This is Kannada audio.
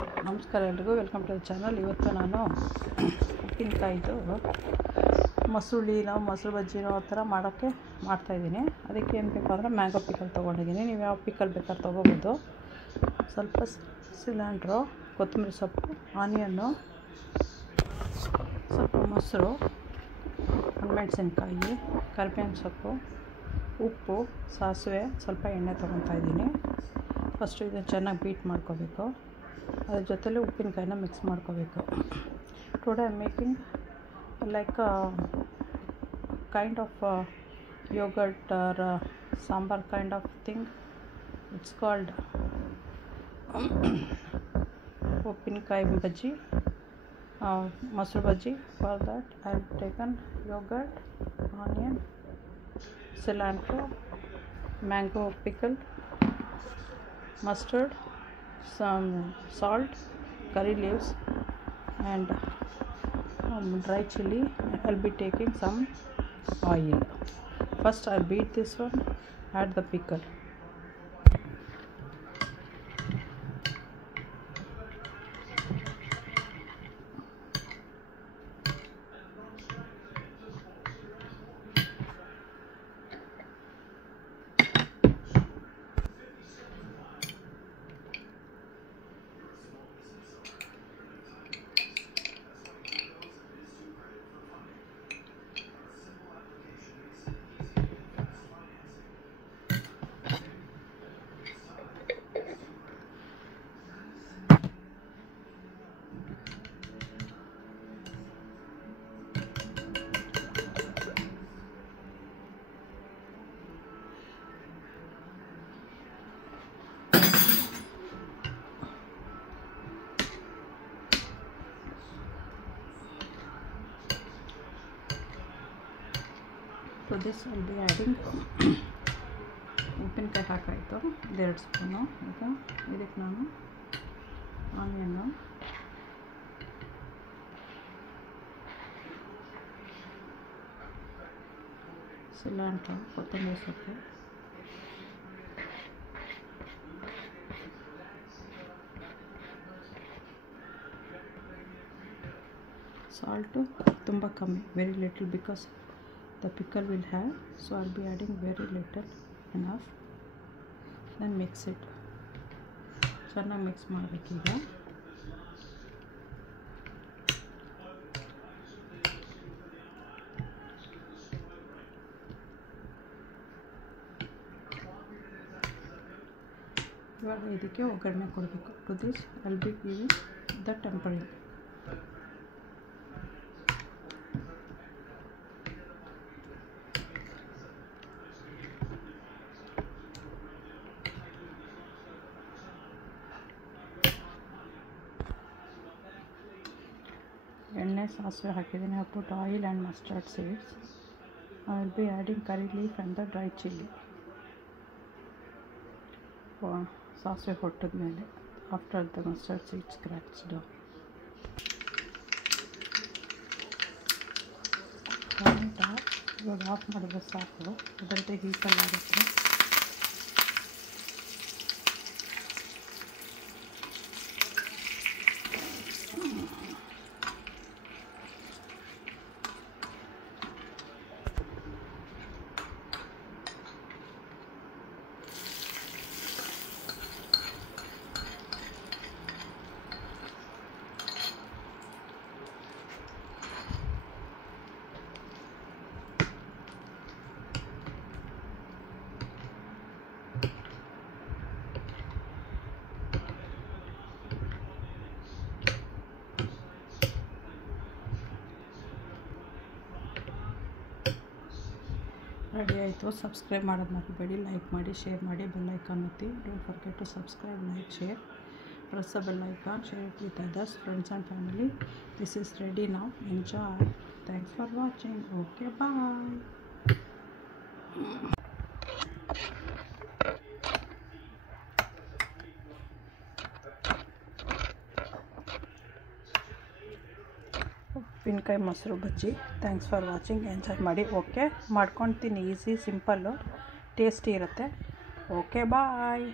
ನಮಸ್ಕಾರ ಎಲ್ರಿಗೂ, ವೆಲ್ಕಮ್ ಟು ದ ಚಾನಲ್. ಇವತ್ತು ನಾನು ಉಪ್ಪಿನಕಾಯಿದು ಮೊಸರು ಬಜ್ಜಿನೋ ಆ ಥರ ಮಾಡೋಕ್ಕೆ ಮಾಡ್ತಾಯಿದ್ದೀನಿ. ಅದಕ್ಕೆ ಏನು ಬೇಕು ಅಂದರೆ ಮ್ಯಾಂಗೋ ಪಿಕಲ್ ತೊಗೊಂಡಿದ್ದೀನಿ. ನೀವು ಯಾವ ಪಿಕಲ್ ಬೇಕಾದ್ರೆ ತೊಗೋಬೋದು. ಸ್ವಲ್ಪ ಸಿಲಿಂಡ್ರು, ಕೊತ್ತಂಬರಿ ಸೊಪ್ಪು, ಆನಿಯನ್ನು, ಸ್ವಲ್ಪ ಮೊಸರು, ಮೆಣಸಿನ್ಕಾಯಿ, ಕರಿಬೇವಿನ ಸೊಪ್ಪು, ಉಪ್ಪು, ಸಾಸಿವೆ, ಸ್ವಲ್ಪ ಎಣ್ಣೆ ತೊಗೊತಾಯಿದ್ದೀನಿ. ಫಸ್ಟು ಇದನ್ನು ಚೆನ್ನಾಗಿ ಬೀಟ್ ಮಾಡ್ಕೋಬೇಕು. ಅದ್ರ ಜೊತೆಲಿ ಉಪ್ಪಿನಕಾಯಿನ ಮಿಕ್ಸ್ ಮಾಡ್ಕೋಬೇಕು. Today I am making like kind of yogurt or sambar kind of thing. It's called uppinakai bajji, mosaru bajji. For that I have taken yogurt, onion, cilantro, mango pickle, mustard, some salt, curry leaves and dry chili. I'll be taking some oil. First I'll beat this one, add the pickle. So this will be adding ಉಪ್ಪಿನಕಾಯಿ ಹಾಕಾಯಿತು 2 ಸ್ಪೂನು. ಈಗ ಇದಕ್ಕೆ ನಾನು ಆನಿಯನ್ನು, ಸಿಲಿಂಡ್ರು, ಕೊತ್ತಂಬರಿ ಸೊಪ್ಪು, ಸಾಲ್ಟು ತುಂಬ ಕಮ್ಮಿ, very little, because the pickle will have, so I'll be adding very little, enough. Then mix it. ಚೆನ್ನಾಗಿ ಮಿಕ್ಸ್ ಮಾಡಬೇಕೀಗ. ಇವಾಗ ಇದಕ್ಕೆ ಒಗ್ಗರಣೆ ಕೊಡಬೇಕು. To this I'll be giving the tempering. ಎಣ್ಣೆ, ಸಾಸಿವೆ ಹಾಕಿದ್ದೀನಿ. I put oil and mustard seeds. I will be adding curry leaf and the dry chili. ಸಾಸಿವೆ ಹೊಟ್ಟಿದ ಮೇಲೆ, after the mustard seeds cracks down. ಇವಾಗ ಆಫ್ ಮಾಡಿದ್ರೆ ಸಾಕು, ಅದರಂತೆ ಹೀಟಲ್ಲಿ ಆಗುತ್ತೆ. ರೆಡಿ ಆಯಿತು. ಸಬ್ಸ್ಕ್ರೈಬ್ ಮಾಡೋದು ಮರಿಬೇಡಿ. ಲೈಕ್ ಮಾಡಿ, ಶೇರ್ ಮಾಡಿ, ಬೆಲ್ ಐಕಾನ್ ಒತ್ತಿ. Don't forget to subscribe, like, share, press the bell icon, share it with others, friends and family. This is ready now. Enjoy. Thanks for watching. Okay, bye. ಉಪ್ಪಿನಕಾಯಿ ಮೊಸರು ಬಜ್ಜಿ. Thanks for watching. ಎಂಜಾಯ್ ಮಾಡಿ. ಓಕೆ, ಮಾಡ್ಕೊಳ್ತೀನಿ. ಈಸಿ, ಸಿಂಪಲ್ಲು, ಟೇಸ್ಟಿ ಇರುತ್ತೆ. ಓಕೆ, ಬಾಯ್.